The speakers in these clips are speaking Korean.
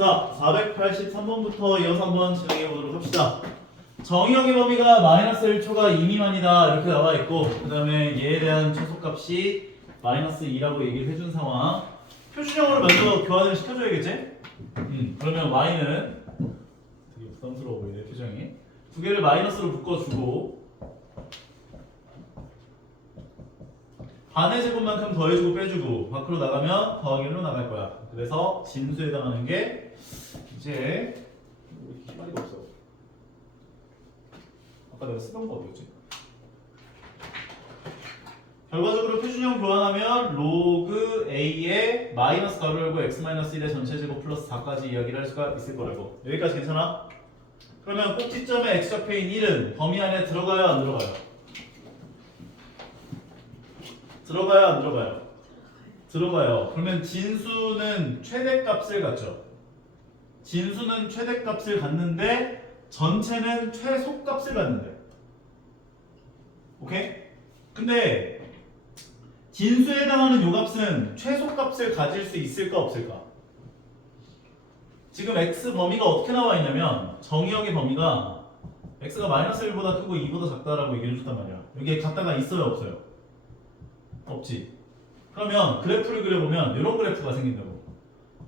자, 483번부터 이어서 한번 진행해 보도록 합시다. 정의역의 범위가 마이너스 1초가 2 미만이다 이렇게 나와 있고, 그 다음에 얘에 대한 최소값이 마이너스 2라고 얘기를 해준 상황. 표준형으로 먼저 교환을 시켜줘야겠지? 그러면 y는 되게 부담스러워 보이네 표정이. 두 개를 마이너스로 묶어주고 반의 제곱만큼 더해주고 빼주고 밖으로 나가면 더하기 1로 나갈 거야. 그래서 진수에 해당하는 게 이제 희망이가 없어. 아까 내가 쓰던 거 어디였지? 결과적으로 표준형 교환하면 로그 a의 마이너스 가로 열고 x 마이너스 1의 전체 제곱 플러스 4까지 이야기를 할 수가 있을 거라고. 여기까지 괜찮아? 그러면 꼭지점에 x좌표인 1은 범위 안에 들어가요 안 들어가요? 들어가요 안 들어가요? 들어가요. 그러면 진수는 최대값을 갖죠. 진수는 최대값을 갖는데 전체는 최소값을 갖는데. 오케이? 근데 진수에 해당하는 요 값은 최소값을 가질 수 있을까 없을까? 지금 x 범위가 어떻게 나와 있냐면 정의역의 범위가 x가 마이너스 1보다 크고 2보다 작다라고 얘기해 줬단 말이야. 여기에 갖다가 있어요 없어요? 없지. 그러면 그래프를 그려보면 이런 그래프가 생긴다고.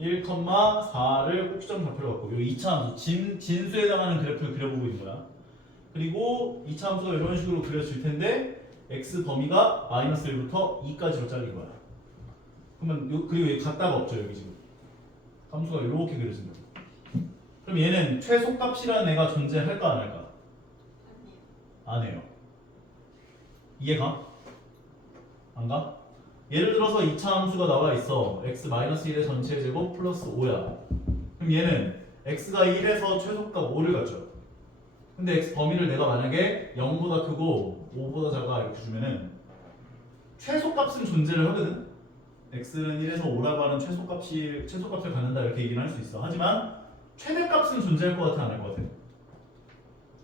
1,4를 꼭지점 좌표로 갖고 이 2차 함수 진수에 해당하는 그래프를 그려보고 있는 거야. 그리고 2차 함수가 이런 식으로 그려질 텐데 x 범위가 마이너스 1부터 2까지로 잘린 거야. 그러면 그리고 여기 갖다가 없죠 여기 지금. 함수가 이렇게 그려진다고. 그럼 얘는 최소값이라는 애가 존재할까 안 할까? 안 해요. 이해가? 안 가? 예를 들어서 2차 함수가 나와 있어. x-1의 전체 제곱 플러스 5야. 그럼 얘는 x가 1에서 최소값 5를 갖죠. 근데 x 범위를 내가 만약에 0보다 크고 5보다 작아 이렇게 주면은 최소값은 존재를 하거든. x는 1에서 5라고 하는 최소값을 갖는다 이렇게 얘기는 할 수 있어. 하지만 최대값은 존재할 것 같아 안 할 것 같아?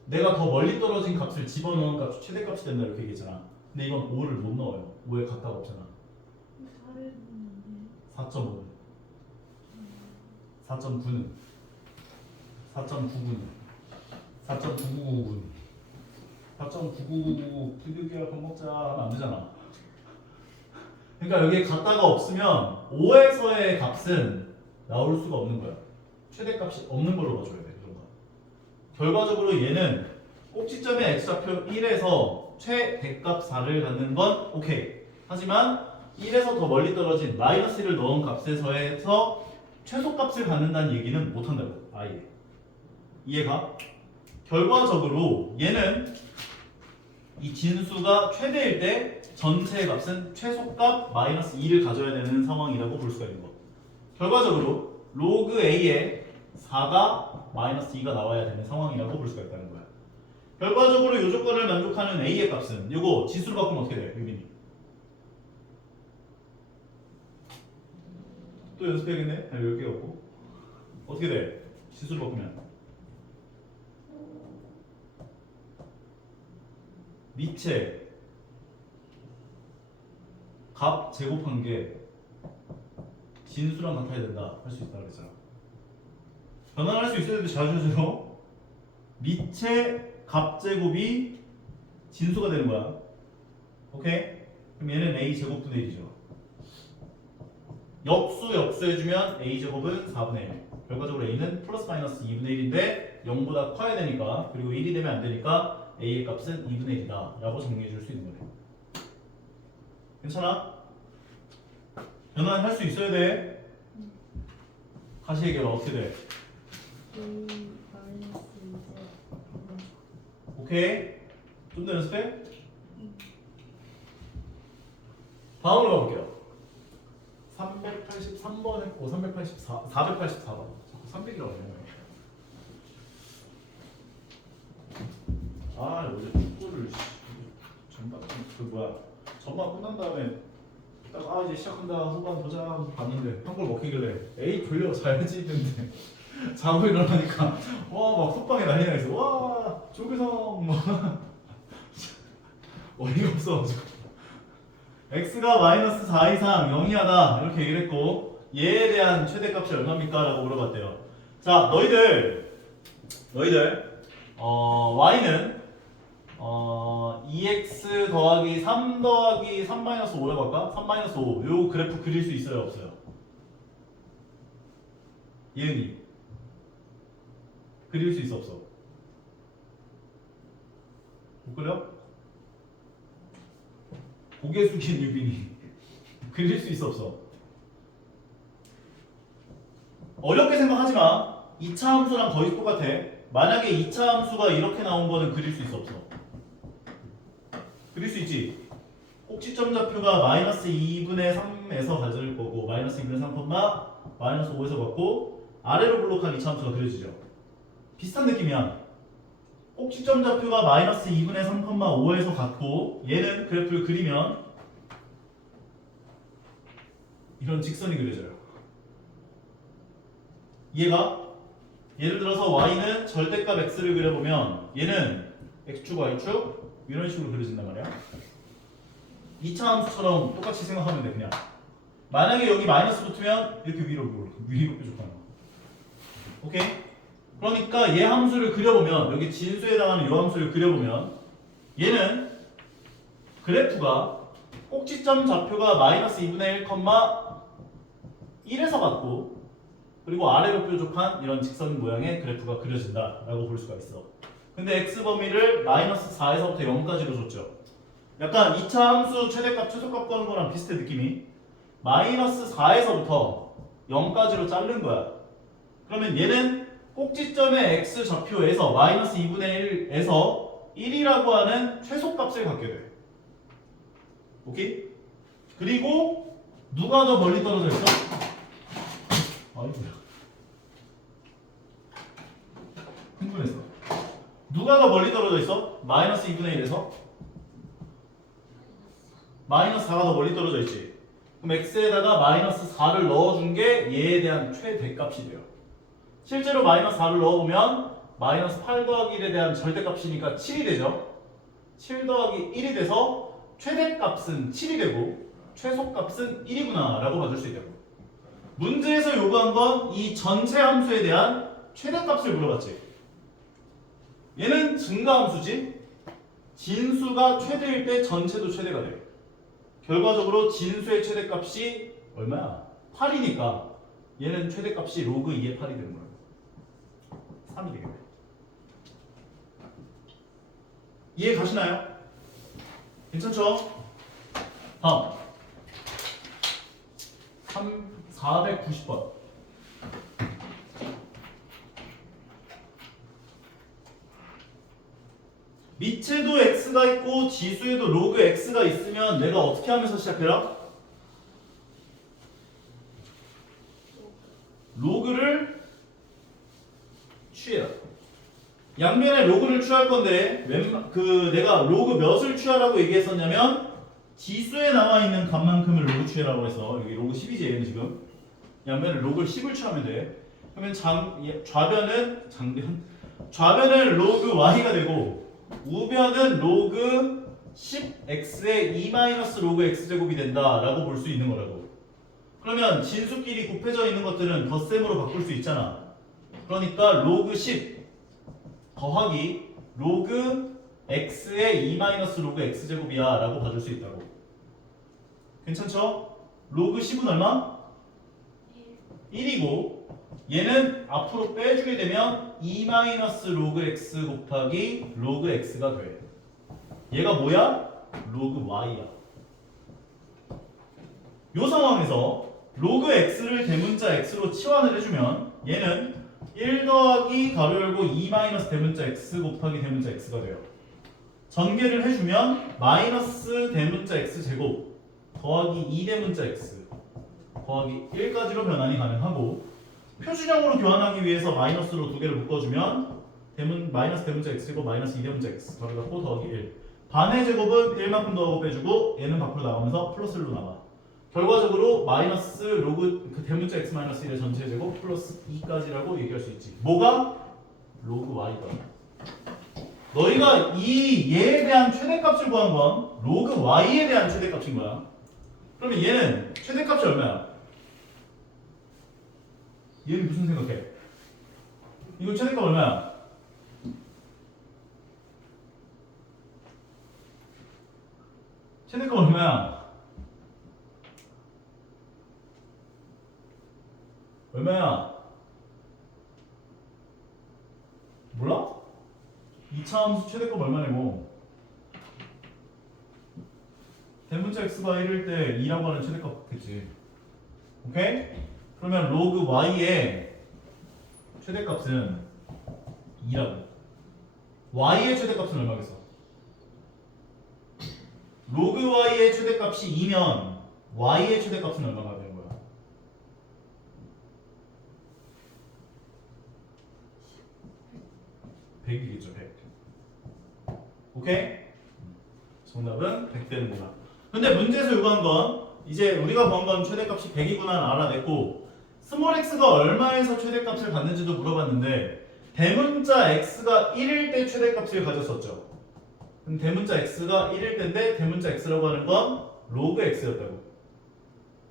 내가 더 멀리 떨어진 값을 집어넣은 값이 최대값이 된다 이렇게 얘기했잖아. 근데 이건 5를 못 넣어요. 5에 갖다가 없잖아. 4.5는 4.9는 4.99는 4.9999는 4.9999 비둘기야 밥 먹자 하면 안 되잖아. 그러니까 여기에 갖다가 없으면 5에서의 값은 나올 수가 없는 거야. 최대값이 없는 걸로 봐줘야 돼. 그런 거. 결과적으로 얘는 꼭지점의 x좌표 1에서 최대값 4를 갖는 건 오케이. 하지만 1에서 더 멀리 떨어진 마이너스 1을 넣은 값에서 최소값을 갖는다는 얘기는 못한다고. 아예. 이해가? 결과적으로 얘는 이 진수가 최대일 때 전체의 값은 최소값 마이너스 2를 가져야 되는 상황이라고 볼 수가 있는 거. 결과적으로 로그 a의 4가 마이너스 2가 나와야 되는 상황이라고 볼 수가 있다는 거야. 결과적으로 이 조건을 만족하는 a의 값은 이거 지수로 바꾸면 어떻게 돼? 유빈이. 또 연습해야겠네? 10개 없고 어떻게 돼? 지수로 바꾸면 밑에 값 제곱한 게 진수랑 같아야 된다 할 수 있다 그랬잖아. 변환할 수 있어야 되는데 잘 주세요. 밑에 값 제곱이 진수가 되는 거야. 오케이? 그럼 얘는 a 제곱분의 1이죠. 역수 해주면 a 제곱은 4분의 1. 결과적으로 a는 플러스 마이너스 2분의 1인데 0보다 커야 되니까, 그리고 1이 되면 안 되니까 a의 값은 2분의 1이다 라고 정리해 줄 수 있는 거네. 괜찮아? 변환할 수 있어야 돼. 다시 얘기해봐. 어떻게 돼? 오케이? 좀 더 연습해? 다음으로 가볼게요. 383번 했고 484번 300이라고 하네요. 아 어제 축구를 전반 끝난 다음에 딱 이제 시작한다 후반 보자 봤는데 한 골 먹히길래 에이 돌려 자야지 했는데 자고 일어나니까 와 막 속방에 난리나 있어. 와 조규성 막 어이가 없어가지고 x가 마이너스 4 이상 0이하다 이렇게 얘기를 했고, 얘에 대한 최대값이 얼마입니까? 라고 물어봤대요. 자, 너희들 y는 2x 더하기 3 더하기 3 마이너스 5라고 할까? 3 마이너스 5. 요 그래프 그릴 수 있어요, 없어요? 예은이. 그릴 수 있어, 없어? 못 그려? 고개 숙인 유빈이. 그릴 수 있어, 없어? 어렵게 생각하지 마. 2차 함수랑 거의 똑같아. 만약에 2차 함수가 이렇게 나온 거는 그릴 수 있어, 없어? 그릴 수 있지. 꼭지점 좌표가 마이너스 2분의 3에서 가질 거고 마이너스 2분의 3, 마이너스 5에서 갖고 아래로 블록한 2차 함수가 그려지죠. 비슷한 느낌이야. 꼭지점 좌표가 마이너스 2분의 3, 5에서 갖고 얘는 그래프를 그리면 이런 직선이 그려져요. 이해가? 예를 들어서 y는 절대값 x를 그려보면 얘는 x축, y축 이런 식으로 그려진단 말이야. 2차 함수처럼 똑같이 생각하면 돼. 그냥 만약에 여기 마이너스 붙으면 이렇게 위로 뾰족하는 거. 오케이? 그러니까 얘 함수를 그려보면 여기 진수에 해당하는 이 함수를 그려보면 얘는 그래프가 꼭지점 좌표가 마이너스 2분의 1, 1에서 갖고 그리고 아래로 뾰족한 이런 직선 모양의 그래프가 그려진다라고 볼 수가 있어. 근데 x 범위를 마이너스 4에서부터 0까지로 줬죠. 약간 2차 함수 최대값, 최소값 구하는 거랑 비슷해 느낌이. 마이너스 4에서부터 0까지로 자른 거야. 그러면 얘는 꼭지점의 x 좌표에서 마이너스 2분의 1에서 1이라고 하는 최소값을 갖게 돼. 오케이? 그리고 누가 더 멀리 떨어져 있어? 아이고야. 흥분했어. 누가 더 멀리 떨어져 있어? 마이너스 2분의 1에서? 마이너스 4가 더 멀리 떨어져 있지. 그럼 x에다가 마이너스 4를 넣어준 게 얘에 대한 최대값이 돼요. 실제로 마이너스 4를 넣어보면 마이너스 8 더하기 1에 대한 절대값이니까 7이 되죠. 7 더하기 1이 돼서 최대값은 7이 되고 최소값은 1이구나 라고 봐줄 수 있다고. 문제에서 요구한 건 이 전체 함수에 대한 최대값을 물어봤지. 얘는 증가함수지. 진수가 최대일 때 전체도 최대가 돼요. 결과적으로 진수의 최대값이 얼마야? 8이니까 얘는 최대값이 로그 2의 8이 되는 거야. 3이 되겠네. 이해 가시나요? 괜찮죠? 다음 490번. 밑에도 x가 있고 지수에도 로그 x가 있으면 내가 어떻게 하면서 시작해라? 로그를 취해라. 양면에 로그를 취할 건데 내가 로그 몇을 취하라고 얘기했었냐면 지수에 나와 있는 값만큼을 로그 취해라고 해서 여기 로그 10이지 얘는 지금 양면에 로그를 10을 취하면 돼. 그러면 좌변은 로그 y가 되고 우변은 로그 10x의 2 로그 x제곱이 된다라고 볼 수 있는 거라고. 그러면 진수끼리 곱해져 있는 것들은 덧셈으로 바꿀 수 있잖아. 그러니까 로그 10 더하기 로그 x의 2 로그 x제곱이야 라고 봐줄 수 있다고. 괜찮죠? 로그 10은 얼마? 1이고 얘는 앞으로 빼주게 되면 2 로그 x 곱하기 로그 x가 돼. 얘가 뭐야? 로그 y야. 이 상황에서 로그 x를 대문자 x로 치환을 해주면 얘는 1 더하기 가로 열고 2 대문자 x 곱하기 대문자 x가 돼요. 전개를 해주면 마이너스 대문자 x 제곱 더하기 2 대문자 x 더하기 1까지로 변환이 가능하고 표준형으로 교환하기 위해서 마이너스로 두 개를 묶어주면 마이너스 대문자 x고 마이너스 2 대문자 x 바로 갖고 더하기 1 반의 제곱은 1만큼 더하고 빼주고 얘는 밖으로 나가면서 플러스 1로 나와. 결과적으로 마이너스 로그 대문자 x 마이너스 1의 전체 제곱 플러스 2까지라고 얘기할 수 있지. 뭐가? 로그 y다. 너희가 얘에 대한 최대값을 구한 건 로그 y에 대한 최대값인 거야. 그러면 얘는 최대값이 얼마야? 얘는 무슨 생각해? 이거 최대값 얼마야? 최대값 얼마야? 얼마야? 몰라? 2차 함수 최대값 얼마냐고. 대문자 x가 1일 때 2라고 하는 최대값 됐지. 오케이? 그러면 로그 y의 최대값은 2라고. y의 최대값은 얼마겠어? 로그 y의 최대값이 2면 y의 최대값은 얼마가 되는 거야? 100이겠죠, 100. 오케이? 정답은 100 되는 거다. 근데 문제에서 요구한 건 이제 우리가 구한 건 최대값이 100이구나 알아냈고 스몰 x가 얼마에서 최대값을 갖는지도 물어봤는데 대문자 x가 1일 때 최대값을 가졌었죠. 그럼 대문자 x가 1일 때인데 대문자 x라고 하는 건 로그 x였다고.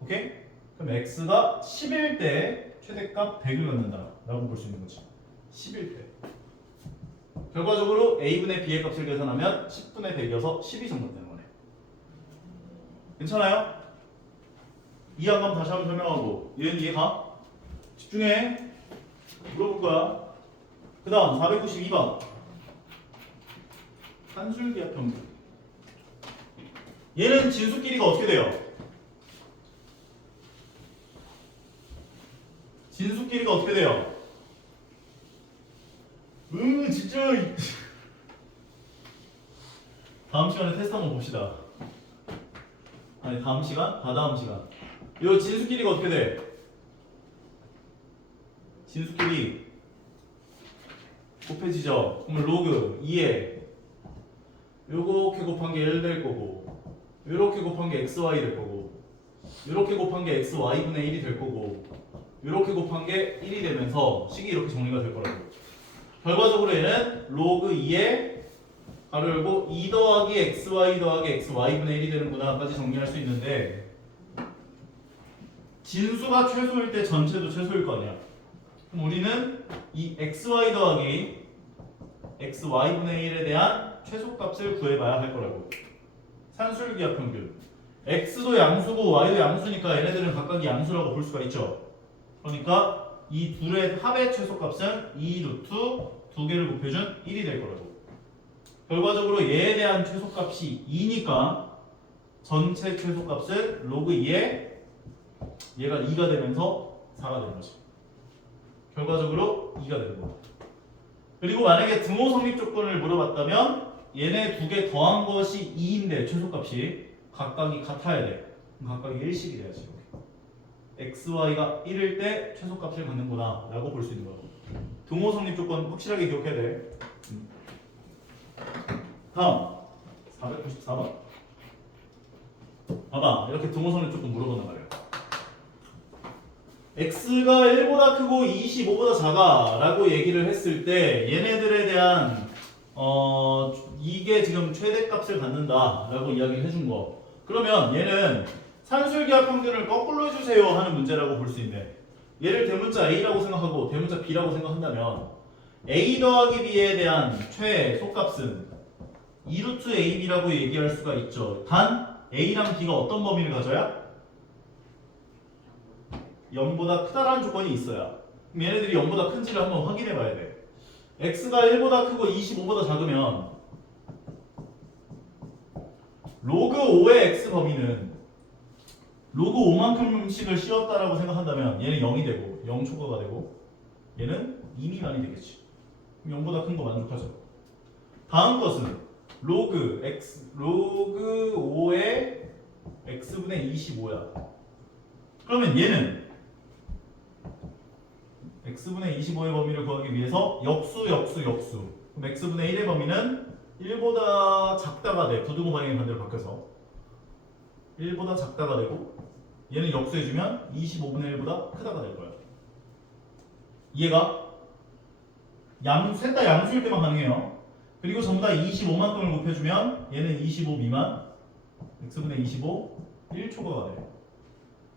오케이? 그럼 x가 10일 때 최대값 100을 갖는다 라고 볼 수 있는 거지. 10일 때. 결과적으로 a분의 b의 값을 계산하면 10분의 100이어서 10이 정답되는 거네. 괜찮아요? 이해한 건 다시 한번 설명하고 얘는 이해가? 집중해. 물어볼 거야. 그 다음 492번 산술기하 평균. 얘는 진수 길이가 어떻게 돼요? 진수 길이가 어떻게 돼요? 진짜. 다음 시간에 테스트 한번 봅시다. 아니 다음 시간? 다다음 시간. 요 진수 길이가 어떻게 돼? 진수 길이 곱해지죠. 그러면 로그 2에 요렇게 곱한 게 1 될 거고 요렇게 곱한 게 xy 될 거고 요렇게 곱한 게 xy분의 1이 될 거고 요렇게 곱한 게 1이 되면서 식이 이렇게 정리가 될 거라고. 결과적으로 얘는 로그 2에 가로 열고 2 더하기 xy 더하기 xy분의 1이 되는구나 까지 정리할 수 있는데 진수가 최소일 때 전체도 최소일 거 아니야. 그럼 우리는 이 xy 더하기 xy분의 1에 대한 최소값을 구해봐야 할 거라고. 산술기하 평균. x도 양수고 y도 양수니까 얘네들은 각각 양수라고 볼 수가 있죠. 그러니까 이 둘의 합의 최소값은 2 루트 2개를 곱해준 1이 될 거라고. 결과적으로 얘에 대한 최소값이 2니까 전체 최소값은 로그 2에 얘가 2가 되면서 4가 되는 거지. 결과적으로 2가 되는 거야. 그리고 만약에 등호 성립 조건을 물어봤다면 얘네 두 개 더한 것이 2인데 최소값이 각각이 같아야 돼. 그럼 각각이 1씩이 돼야지. xy가 1일 때 최소값을 갖는구나 라고 볼 수 있는 거고. 등호 성립 조건 확실하게 기억해야 돼. 다음 494번. 봐봐, 이렇게 등호 성립 조건 물어본단 말이야. x가 1보다 크고 25보다 작아 라고 얘기를 했을 때 얘네들에 대한 이게 지금 최대값을 갖는다 라고 이야기를 해준 거. 그러면 얘는 산술기하 평균을 거꾸로 해주세요 하는 문제라고 볼 수 있네. 얘를 대문자 a라고 생각하고 대문자 b라고 생각한다면 a 더하기 b에 대한 최소값은 2루트 ab라고 얘기할 수가 있죠. 단 a랑 b가 어떤 범위를 가져야? 0보다 크다라는 조건이 있어야. 그럼 얘네들이 0보다 큰지를 한번 확인해 봐야 돼. x가 1보다 크고 25보다 작으면 로그 5의 x 범위는 로그 5만큼씩을 씌웠다라고 생각한다면 얘는 0이 되고 0 초과가 되고 얘는 2 미만이 되겠지. 그럼 0보다 큰 거 만족하죠. 다음 것은 로그 5의 x분의 25야. 그러면 얘는 x분의 25의 범위를 구하기 위해서 역수. 그럼 x분의 1의 범위는 1보다 작다가 돼. 부등호 방향이 반대로 바뀌어서 1보다 작다가 되고 얘는 역수해주면 25분의 1보다 크다가 될 거야. 이해가? 셋 다 양수일 때만 가능해요. 그리고 전부 다 25만큼을 곱해주면 얘는 25 미만 x분의 25 1초과가 돼.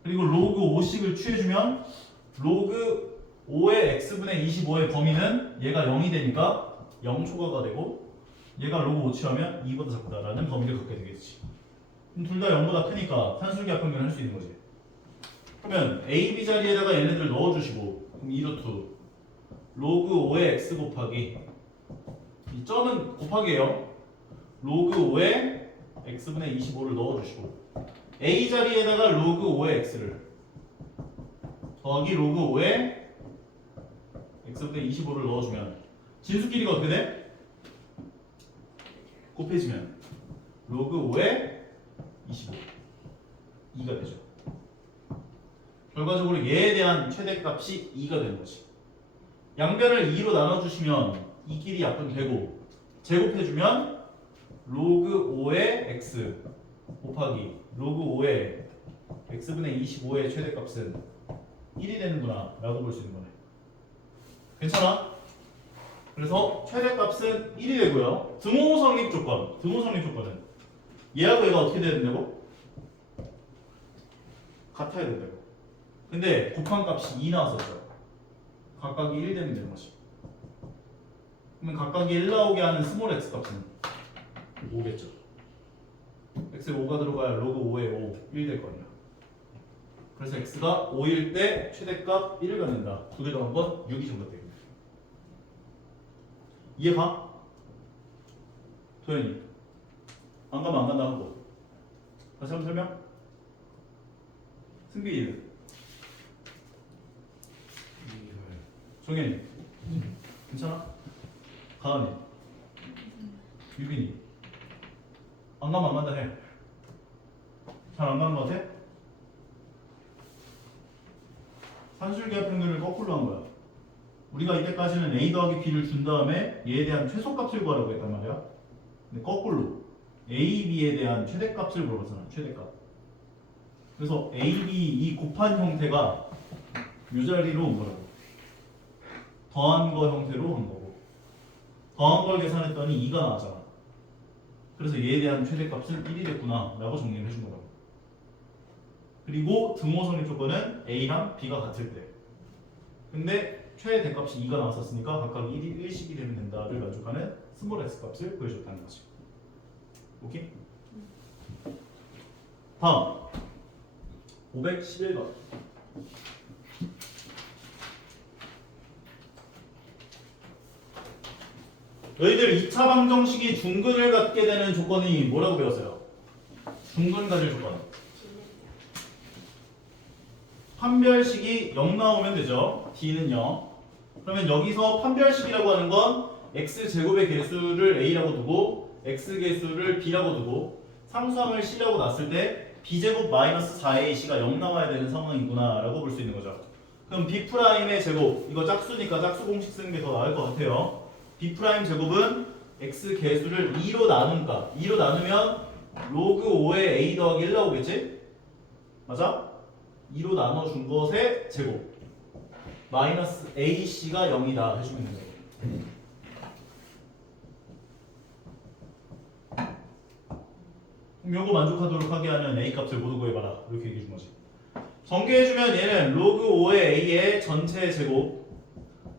그리고 로그 5씩을 취해주면 로그 5의 x분의 25의 범위는 얘가 0이 되니까 0 초과가 되고 얘가 로그 5 취하면 2보다 작다라는 범위를 갖게 되겠지. 그럼 둘 다 0보다 크니까 산술기 합평균을 할 수 있는 거지. 그러면 a, b 자리에다가 얘네들을 넣어주시고 그럼 2루트 로그 5의 x 곱하기 이 점은 곱하기예요. 로그 5의 x분의 25를 넣어주시고 a 자리에다가 로그 5의 x를 더하기 로그 5의 x분의 25를 넣어주면 진수 길이가 어떻게 돼? 곱해지면 로그 5의 25 2가 되죠. 결과적으로 얘에 대한 최대값이 2가 되는 거지. 양변을 2로 나눠주시면 이 길이 약분되고 제곱해주면 로그 5의 x 곱하기 로그 5의 x분의 25의 최대값은 1이 되는구나 라고 볼 수 있는 거네. 괜찮아? 그래서 최대값은 1이 되고요. 등호 성립 조건은 얘하고 얘가 어떻게 돼야 된다고? 같아야 된다고. 근데 곱한 값이 2 나왔었죠. 각각이 1 되면 되는 거지. 그러면 각각이 1 나오게 하는 스몰 x 값은 5겠죠. x에 5가 들어가야 로그 5에 5, 1 될 거 아니야. 그래서 x가 5일 때 최대값 1을 갖는다. 두 개 더한 건 6이 정도 되겠네. 이해가? 도현이 안 가면 안 간다 하고 다시 한번 설명. 승빈이는 정현이 괜찮아? 가은이 유빈이 안 가면 안 간다 해. 잘 안 가는 거 같아? 산술기 합평균을 거꾸로 한 거야. 우리가 이때까지는 a 더하기 b를 준 다음에 얘에 대한 최소값을 구하라고 했단 말이야. 근데 거꾸로 a, b에 대한 최대값을 물어봤잖아. 최대값. 그래서 a, b 이 곱한 형태가 이 자리로 온 거라고. 더한 거 형태로 온 거고. 더한 걸 계산했더니 2가 나왔잖아. 그래서 얘에 대한 최대값은 1이 됐구나 라고 정리를 해준 거라고. 그리고 등호 성립 조건은 a랑 b가 같을 때. 근데 최대값이 2가 나왔었으니까 각각 1이 1씩이 되면 된다를 만족하는 스몰 x 값을 구해줬다는 거지. 오케이? 다음 511번. 너희들 2차 방정식이 중근을 갖게 되는 조건이 뭐라고 배웠어요? 중근 가질 조건. 판별식이 0 나오면 되죠. d는 0. 그러면 여기서 판별식이라고 하는 건 x제곱의 개수를 a라고 두고 x개수를 b라고 두고 상수함을 c라고 놨을 때 b제곱 마이너스 4ac가 0 나와야 되는 상황이구나 라고 볼 수 있는 거죠. 그럼 b'의 제곱, 이거 짝수니까 짝수 공식 쓰는 게 더 나을 것 같아요. b' 제곱은 x개수를 2로 나눈가 2로 나누면 로그 5의 a 더하기 1 나오겠지? 맞아? 2로 나눠준 것의 제곱 마이너스 ac가 0이다 해주면 되는 거예요. 그럼 요거 만족하도록 하게 하는 a 값을 모두 구해봐라 이렇게 얘기해 준 거지. 전개해주면 얘는 로그 5의 a의 전체 제곱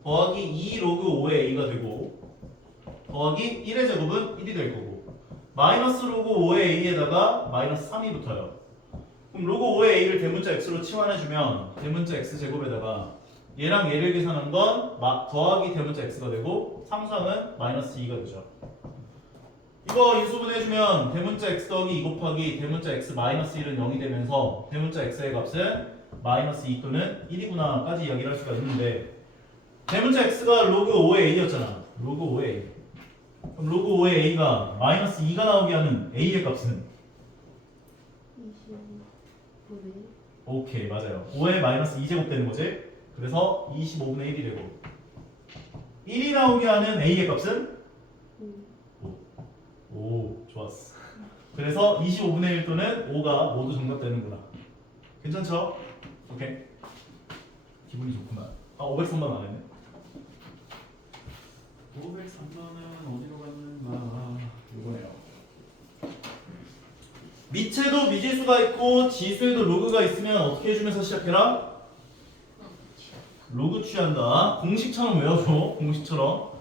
더하기 2 로그 5의 a가 되고 더하기 1의 제곱은 1이 될 거고 마이너스 로그 5의 a에다가 마이너스 3이 붙어요. 그럼 로그 5의 a를 대문자 x로 치환해주면 대문자 x제곱에다가 얘랑 얘를 계산한 건 더하기 대문자 x가 되고 상수항은 마이너스 2가 되죠. 이거 인수분해해주면 대문자 x 더하기 2 곱하기 대문자 x 마이너스 1은 0이 되면서 대문자 x의 값은 마이너스 2 또는 1이구나 까지 이야기를 할 수가 있는데 대문자 x가 로그 5의 a였잖아. 로그 5의 a. 그럼 로그 5의 a가 마이너스 2가 나오게 하는 a의 값은 25분의 오케이 맞아요. 5의 마이너스 2제곱 되는 거지. 그래서 25분의 1이 되고 1이 나오게 하는 a의 값은 5. 좋았어. 그래서 25분의 1 또는 5가 모두 정답되는구나. 괜찮죠? 오케이. 기분이 좋구나. 503번 안 했네. 503번은 어디로 갔는가? 이거네요. 미체도 미지수가 있고 지수에도 로그가 있으면 어떻게 해주면서 시작해라? 로그 취한다. 공식처럼 외워줘. 공식처럼.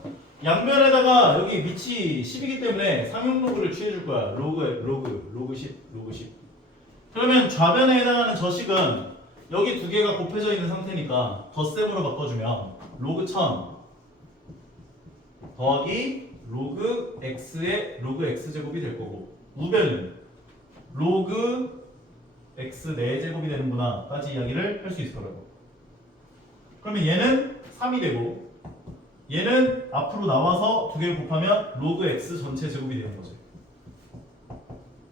양면에다가 여기 밑이 10이기 때문에 상용 로그를 취해줄 거야. 로그 10, 로그 10. 그러면 좌변에 해당하는 저식은 여기 두 개가 곱해져 있는 상태니까 덧셈으로 바꿔주면 로그 1000 더하기 로그 x의 로그 x 제곱이 될 거고, 우변은 로그 x 4제곱이 되는구나 까지 이야기를 할 수 있을 거라고. 그러면 얘는 3이 되고 얘는 앞으로 나와서 두 개를 곱하면 로그 x 전체 제곱이 되는 거지.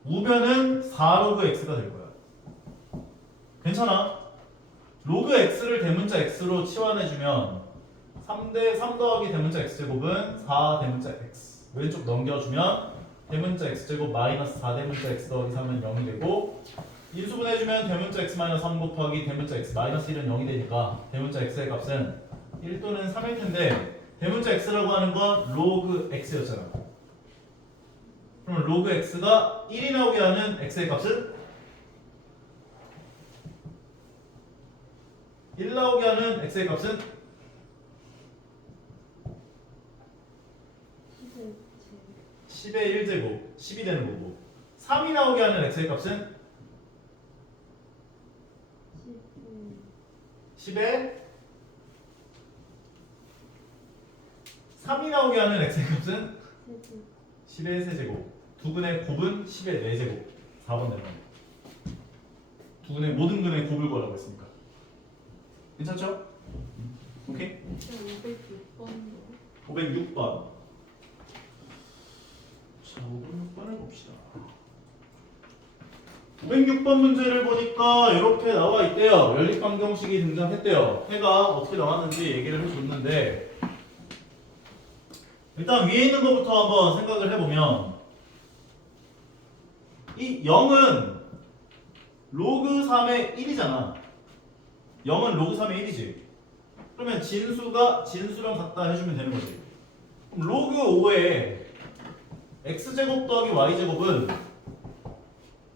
우변은 4 로그 x가 될 거야. 괜찮아? 로그 x를 대문자 x로 치환해주면 3대 3 더하기 대문자 x제곱은 4 대문자 x. 왼쪽 넘겨주면 대문자 x제곱 마이너스 4 대문자 x 더하기 3은 0이 되고, 인수분해주면 대문자 x 마이너스 3 곱하기 대문자 x 마이너스 1은 0이 되니까 대문자 x의 값은 1 또는 3일 텐데, 대문자 x라고 하는 건 로그 x였잖아. 그러면 로그 x가 1이 나오게 하는 x의 값은 1 나오게 하는 x의 값은 10의 1제곱 10이 되는 거고, 3이 나오게 하는 x의 값은 10의 3이 나오게 하는 x의 값은 10의 세제곱. 두 근의 곱은 10의 4제곱. 4번 되는 거예요. 두 근의 모든 근의 곱을 구하라고 했으니까. 괜찮죠? 오케이? 506번. 자, 506번을 봅시다. 506번 문제를 보니까 이렇게 나와 있대요. 연립방정식이 등장했대요. 해가 어떻게 나왔는지 얘기를 해줬는데, 일단 위에 있는 것부터 한번 생각을 해보면, 이 0은 로그 3의 1이잖아. 0은 로그 3의 1이지. 그러면 진수가 진수랑 같다 해주면 되는 거지. 그럼 로그 5에 x제곱 더하기 y제곱은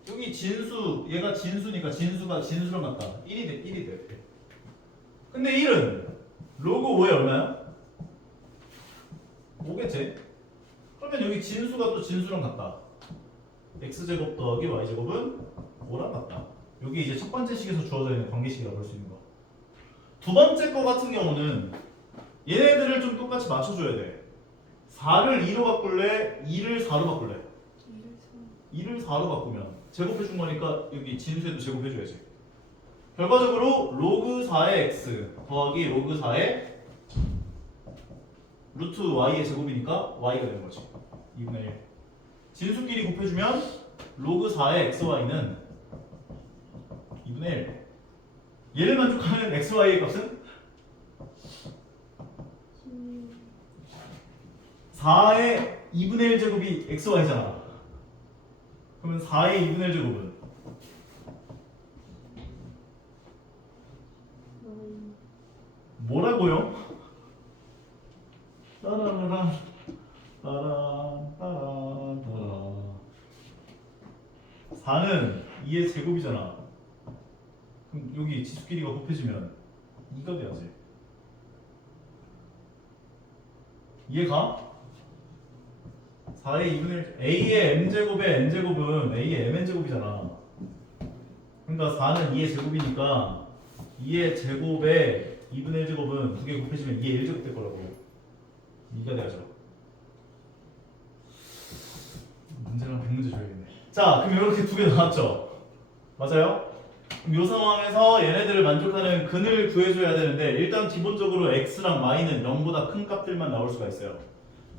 여기 진수, 얘가 진수니까 진수가 진수랑 같다. 1이 돼. 근데 1은 로그 5에 얼마야? 5겠지? 그러면 여기 진수가 또 진수랑 같다. x제곱 더하기 y제곱은 5랑 같다. 여기 이제 첫 번째 식에서 주어져 있는 관계식이라고 볼 수 있는 거. 두 번째 거 같은 경우는 얘네들을 좀 똑같이 맞춰줘야 돼. 4를 2로 바꿀래? 2를 4로 바꿀래? 2를 4로 바꾸면 제곱해준 거니까 여기 진수에도 제곱해줘야지. 결과적으로 로그 4의 x 더하기 로그 4의 루트 y의 제곱이니까 y가 되는 거지. 2분의 1. 진수끼리 곱해주면 로그 4의 xy는 2분의 1. 얘를 만족하는 xy의 값은 4의 2분의 1 제곱이 xy잖아. 그러면 4의 2분의 1 제곱은 뭐라고요? 따라라라 따라 4는 2의 제곱이잖아. 그럼 여기 지수끼리가 곱해지면 2가 돼야지. 이해가? 4의 2분의 1 a의 m제곱의 n제곱은 a의 mn제곱이잖아. 그러니까 4는 2의 제곱이니까 2의 제곱에 2분의 1제곱은 두 개 곱해지면 2의 1제곱 될 거라고. 2가 돼야죠. 문제랑 100문제 줘야겠네. 자, 그럼 이렇게 두 개 나왔죠? 맞아요? 그럼 이 상황에서 얘네들을 만족하는 근을 구해줘야 되는데, 일단 기본적으로 x랑 y는 0보다 큰 값들만 나올 수가 있어요.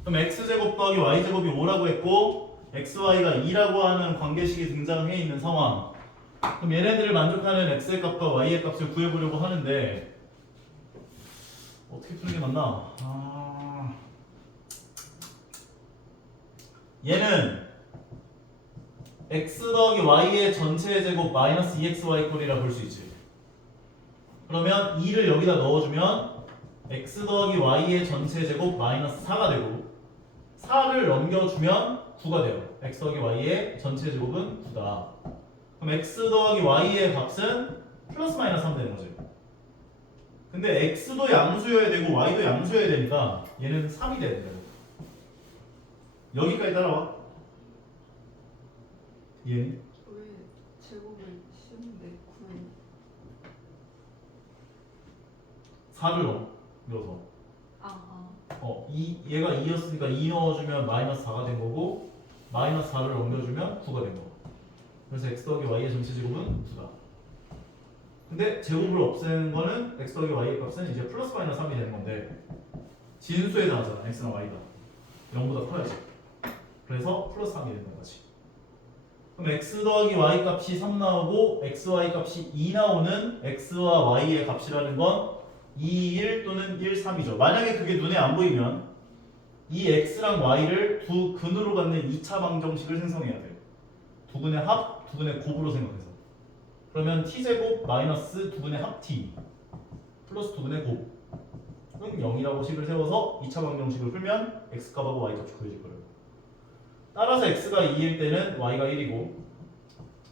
그럼 x제곱 더하기 y제곱이 5라고 했고 xy가 2라고 하는 관계식이 등장해 있는 상황. 그럼 얘네들을 만족하는 x의 값과 y의 값을 구해보려고 하는데 어떻게 푸는 게 맞나? 얘는 x 더하기 y의 전체 제곱 마이너스 2xy 꼴이라 볼 수 있지. 그러면 2를 여기다 넣어주면 x 더하기 y의 전체 제곱 마이너스 4가 되고, 4를 넘겨주면 9가 돼요. x 더하기 y의 전체 제곱은 9다. 그럼 x 더하기 y의 값은 플러스 마이너스 3 되는 거지. 근데 x도 양수여야 되고 y도 양수여야 되니까 얘는 3이 돼야 돼요. 여기까지 따라와. 얘는 왜 제곱을 씌우는데 4를 넣어서 아, 얘가 2였으니까 2 넣어주면 마이너스 4가 된 거고 마이너스 4를 넘겨주면 9가 된 거. 그래서 x 더하기 y의 전체 제곱은 9다. 근데 제곱을 없애는 거는 x 더하기 y의 값은 이제 플러스 마이너스 3이 되는 건데 진수에 해당하잖아. x랑 y가 0보다 커야지. 그래서 플러스 3이 되는 거지. 그럼 x 더하기 y 값이 3 나오고 x, y 값이 2 나오는 x와 y의 값이라는 건 2, 1 또는 1, 3이죠. 만약에 그게 눈에 안 보이면 이 x랑 y를 두 근으로 갖는 2차 방정식을 생성해야 돼요. 두 근의 합, 두 근의 곱으로 생각해서. 그러면 t제곱 마이너스 두 근의 합 t 플러스 두 근의 곱은 0이라고 식을 세워서 2차 방정식을 풀면 x값하고 y값이 구해질 거예요. 따라서 x가 2일 때는 y가 1이고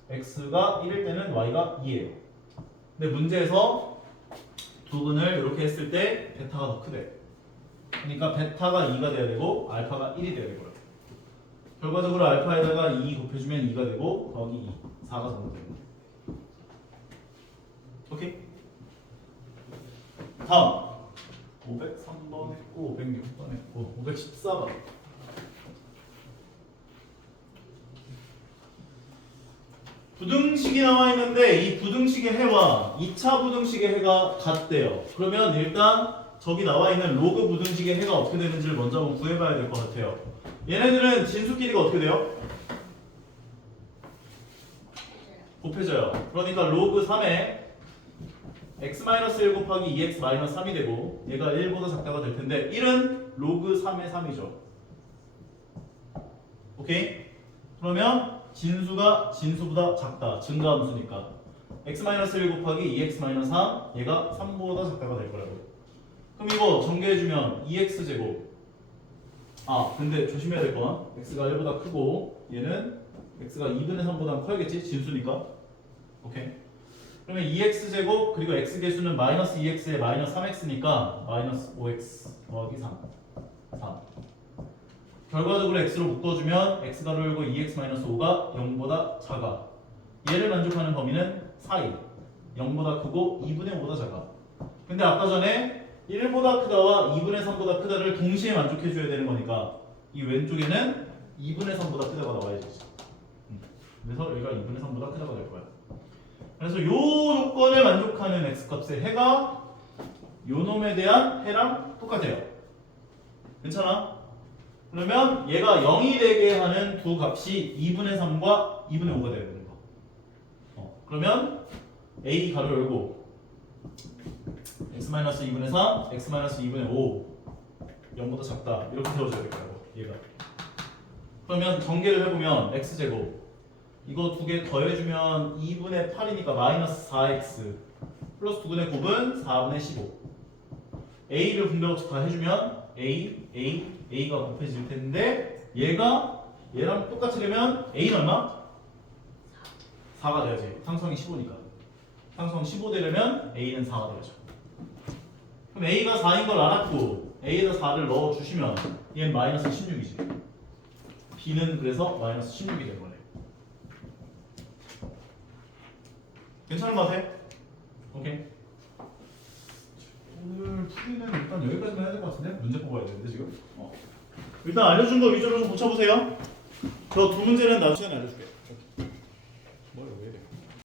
x가 1일 때는 y가 2예요. 근데 문제에서 두 근을 이렇게 했을 때 베타가 더 크대. 그러니까 베타가 2가 돼야 되고 알파가 1이 돼야 되고요. 결과적으로 알파에다가 2 곱해주면 2가 되고 더하기 2, 4가 정답되는 거예요. 오케이? 다음 503번 했고 506번 했고 514번. 부등식이 나와 있는데 이 부등식의 해와 2차 부등식의 해가 같대요. 그러면 일단 저기 나와 있는 로그 부등식의 해가 어떻게 되는지를 먼저 한번 구해봐야 될 것 같아요. 얘네들은 진수끼리가 어떻게 돼요? 곱해져요. 그러니까 로그 3에 x-1 곱하기 2x-3이 되고 얘가 1보다 작다가 될 텐데 1은 로그 3의 3이죠. 오케이? 그러면 진수가 진수보다 작다. 증가함수니까 x-1 곱하기 2x-3 얘가 3보다 작다가 될 거라고. 그럼 이거 전개해주면 2x제곱 근데 조심해야 될 건 x가 1보다 크고 얘는 x가 2분의 3보다 커야겠지? 진수니까. 오케이. 그러면 2x제곱 그리고 x계수는 마이너스 2x에 마이너스 3x니까 마이너스 5x 더하기 3 결과적으로 x로 묶어주면 x가로 열고 2x-5가 0보다 작아. 얘를 만족하는 범위는 4이 0보다 크고 2분의 5보다 작아. 근데 아까 전에 1보다 크다와 2분의 3보다 크다를 동시에 만족해줘야 되는 거니까 이 왼쪽에는 2분의 3보다 크다가 나와야지. 그래서 여기가 2분의 3보다 크다가 될 거야. 그래서 이 조건을 만족하는 x값의 해가 요 놈에 대한 해랑 똑같아요. 괜찮아? 그러면 얘가 0이 되게 하는 두 값이 2분의 3과 2분의 5가 되야 되는 거. 그러면 a 가로 열고 x-2분의 3, x-2분의 5 0보다 작다 이렇게 세워줘야 될 거라고 얘가. 그러면 전개를 해보면 x제곱 이거 두 개 더해주면 2분의 8이니까 마이너스 4x 플러스 두 분의 곱은 4분의 15 a를 분배법칙 다 해주면 a가 곱해질 텐데 얘가 얘랑 똑같이 되면 a는 얼마? 4가 돼야지. 상수항이 15니까 상수항 15 되려면 a는 4가 돼야죠. 그럼 a가 4인 걸 알았고 a에다 4를 넣어주시면 얘는 마이너스 16이지. b는 그래서 마이너스 16이 된 거네. 괜찮은 것 같아? 오케이. 오늘 풀이는 일단 여기까지만 해야 될 것 같은데? 문제 뽑아야 되는데 지금? 일단 알려준 거 위주로 좀 고쳐보세요. 저 두 문제는 나중에 알려줄게.